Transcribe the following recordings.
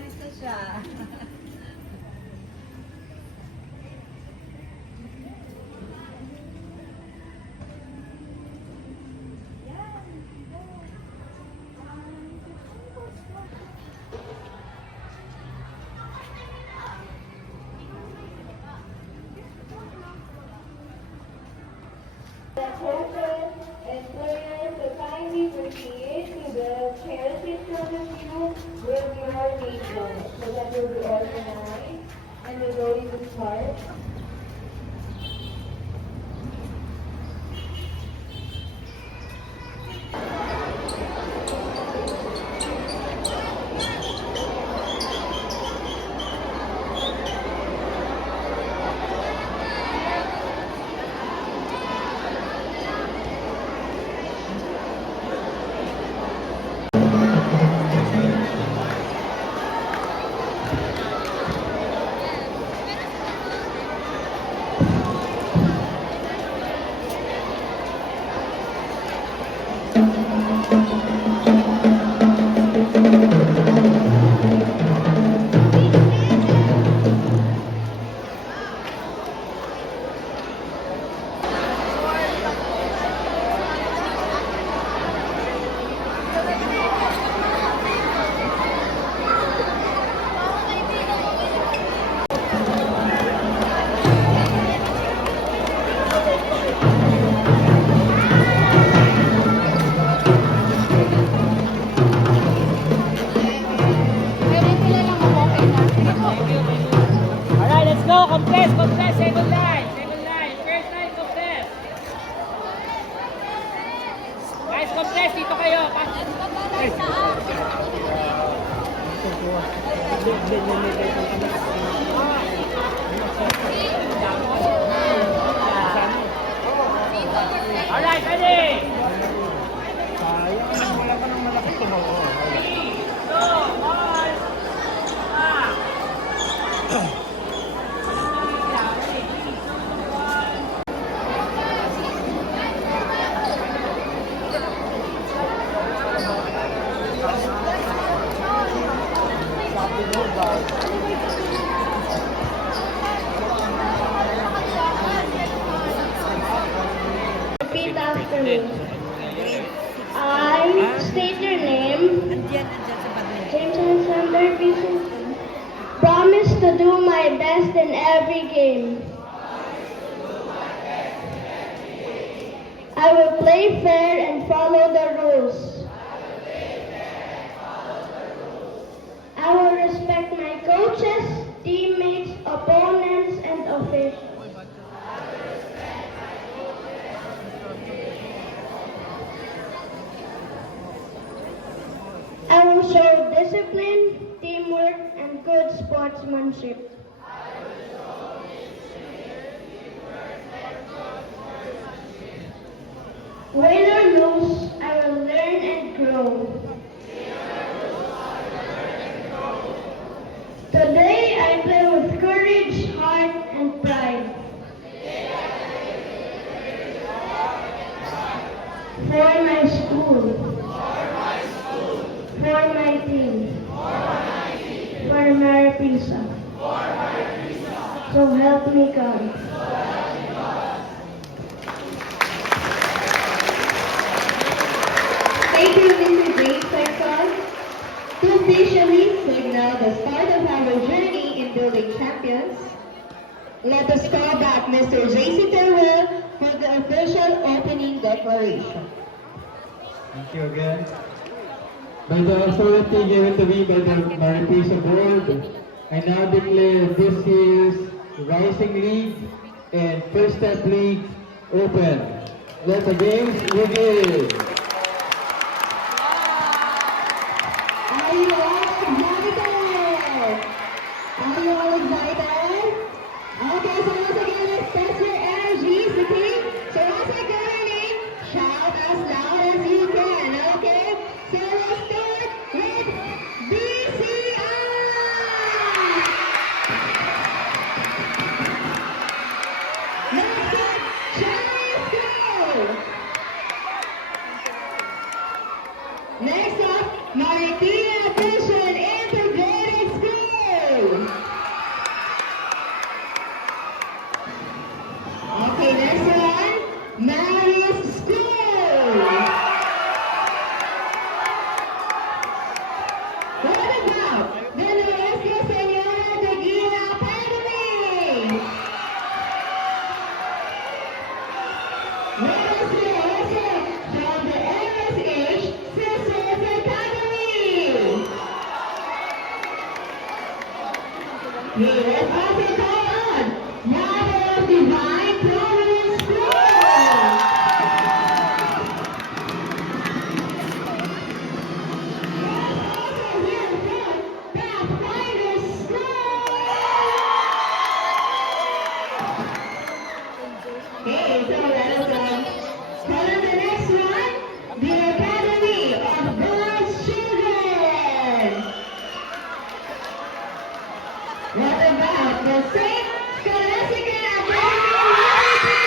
Alis na siya. Coaches and players to kindly proceed to the chairs in front of you will be our nation, so that will be organized and we're going to start. Alright, let's go. Compress, compress. Second line. Second line. First line, compress. Guys, compress. Dito kayo. Alright, ready. Sayang, wala pa ng malaki ito. 3, 2, 1. Repeat after me. I state your name. James Alexander Vincent. Promise to do my best in every game. I will play fair and follow the rules. I will respect my coaches, teammates, opponents, and officials. I will show discipline, teamwork, and good sportsmanship. Win or lose, I will learn and grow. Today I play with courage, heart, and pride. For my school. For my team. For Maripisa. So help me God. Thank you, Mr. James Sexton. To officially signal the start of our journey in building champions, let us call back Mr. J.C. Terwell for the official opening declaration. Thank you again. By the authority given to me by the Maripisa Board, I now declare this year's Rising League and First Step League open. Let the games begin. Are you all excited? Are you all excited? Okay, so once again, let's test your energies, okay? So once I call your name, shout as loud as you can, okay? So let's start with BCI! Let's get Giants go! St. Scholastica Academy.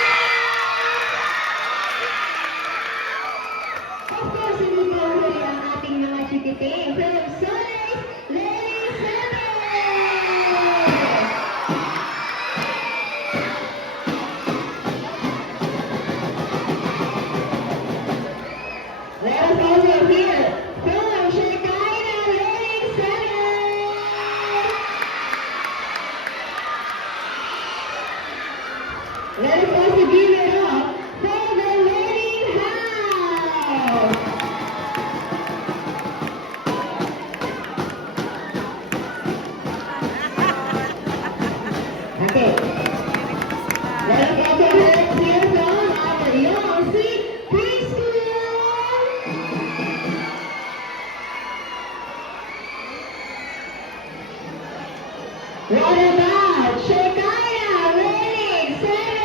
Of course, hindi po huli ang ating mga chikiting from Sunrise Learning Center. Let us also hear from Shekinah Learning Center. Let us also give it up for the Learning House. Okay. Let us also hear from our Yonsei Preschool. What about Shekinah Learning Center?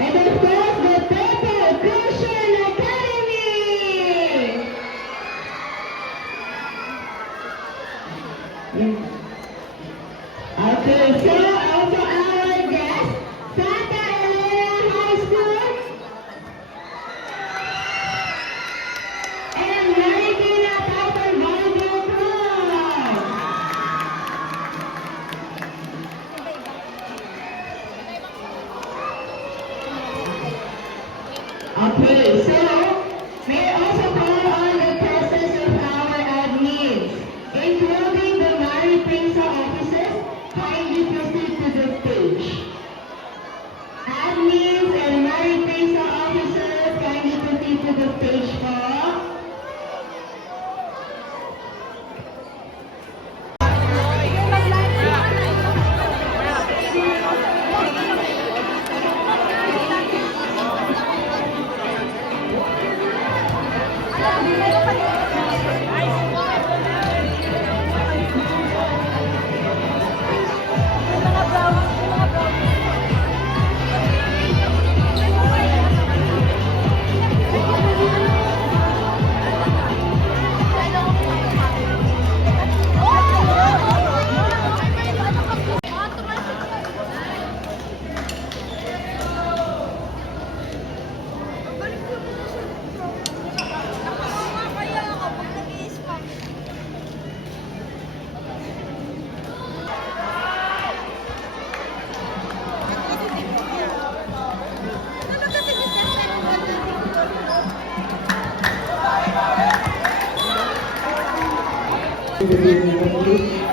And of course, the Pepper Christian Academy. Okay, so also our guest, Santa Elena High School and Marikina Piper Volleyball Club. Okay, so may I also call on the presence of our admins, including the Mary Prinsa officers, kindly proceed to the stage. Admins and Mary Prinsa officers, kindly proceed to the stage for. Good evening,